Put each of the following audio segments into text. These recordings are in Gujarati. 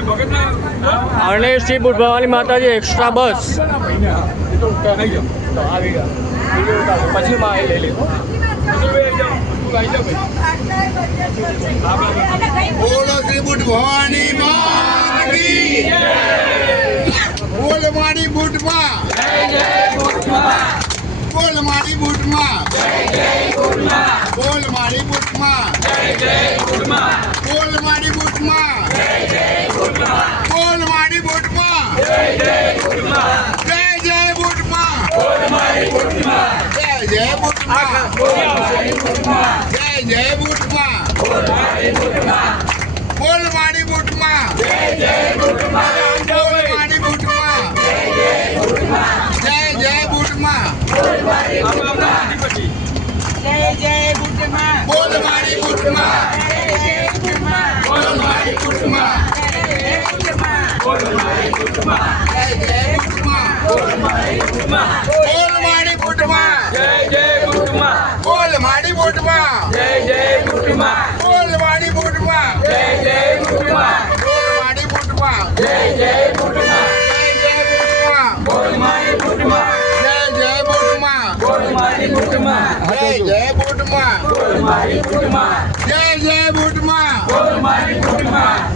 અને શ્રી બુટભાવાની માતાજી એક્સ્ટ્રા બસ પછી માં લઈ લે બોલો શ્રી બુટ ભવાની માં કી બોલ મારી બુટમાં બોલ મારી બુટમાં બોલ મારી બુટમાં બોલ મારી બુટમાં બોલ મારી બુટમાં જય જય બુટમાં જય જય બુટમાં જય જય બુટમાં બોલ મારી બુટમાં બોલ મારી બુટમાં જય જય બુટમાં જય જય બુટમાં બોલ મારી બુટમાં બોલ મારી બુટમાં બોલ મારી બુટમાં જય જય બુટમાં બોલ મારી બુટમાં બોલ મારી બુટમાં જય જય બુટમાં બોલ મારી બુટમાં જય જય બુટમાં બોલ મારી બુટમાં જય જય બુટમાં બોલ મારી બુટમાં જય જય બુટમાં બોલ મારી બુટમાં જય જય બુટમાં બોલ મારી બુટમાં જય જય બુટમાં જય જય બુટમાં જય જય બુટમાં જય જય બુટમાં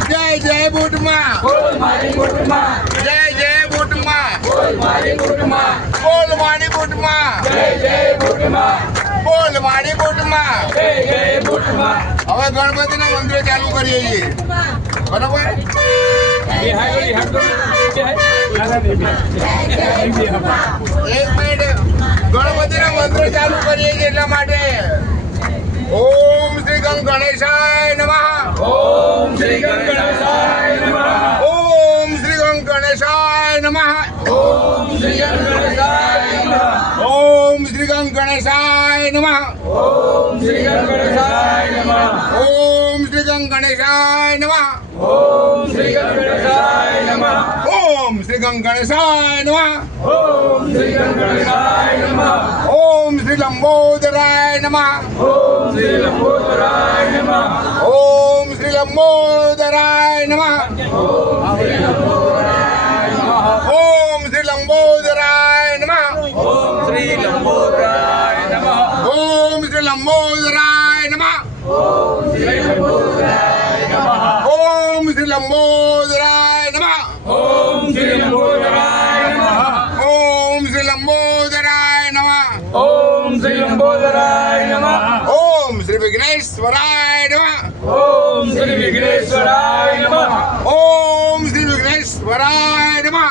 જય જય બુટમાં બોલ મારી બુટમાં જય જય બુટમાં બોલ મારી બુટમાં બોલ મારી બુટમાં જય જય બુટમાં બોલ મારી બુટમાં જય જય બુટમાં હવે ગણપતિના મંત્ર ચાલુ કરીએ છીએ બરાબર એક મિનિટ ગણપતિના મંત્ર ચાલુ કરીએ છીએ એટલા માટે ઓમ શ્રી ગણેશાય નમઃ ઓમ શ્રી ગણેશાય નમઃ ઓમ શ્રી ગણેશાય નમઃ ઓમ શ્રી ગણેશાય નમઃ ઓમ શ્રી ગણેશાય નમઃ ઓમ શ્રી ગણેશાય નમઃ ઓમ શ્રી ગણેશાય નમઃ ઓમ શ્રી ગણેશાય નમઃ ઓમ શ્રી ગણેશાય નમઃ ઓમ શ્રી ગણેશાય નમઃ ઓમ શ્રી લંબોદરાય નમઃ ઓમ શ્રી લંબોદરાય નમઃ ઓમ શ્રી લંબોદરાય નમઃ ઓમ શ્રી લંબોદરાય નમઃ ઓમ શ્રી લંબોદરાય નમઃ ઓમ શ્રી લંબોદરાય નમઃ ઓમ શ્રી લંબોદરાય નમઃ ઓમ શ્રી લંબોદરાય નમઃ ઓમ શ્રી લંબોદરાય નમઃ ઓમ શ્રી લંબોદરાય નમઃ ઓમ શ્રી લંબોદરાય નમઃ ઓમ શ્રી વિઘ્નેશ્વરાય નમઃ ઓમ શ્રી વિઘ્નેશ્વરાય નમઃ ઓમ શ્રી વિઘ્નેશ્વરાય નમઃ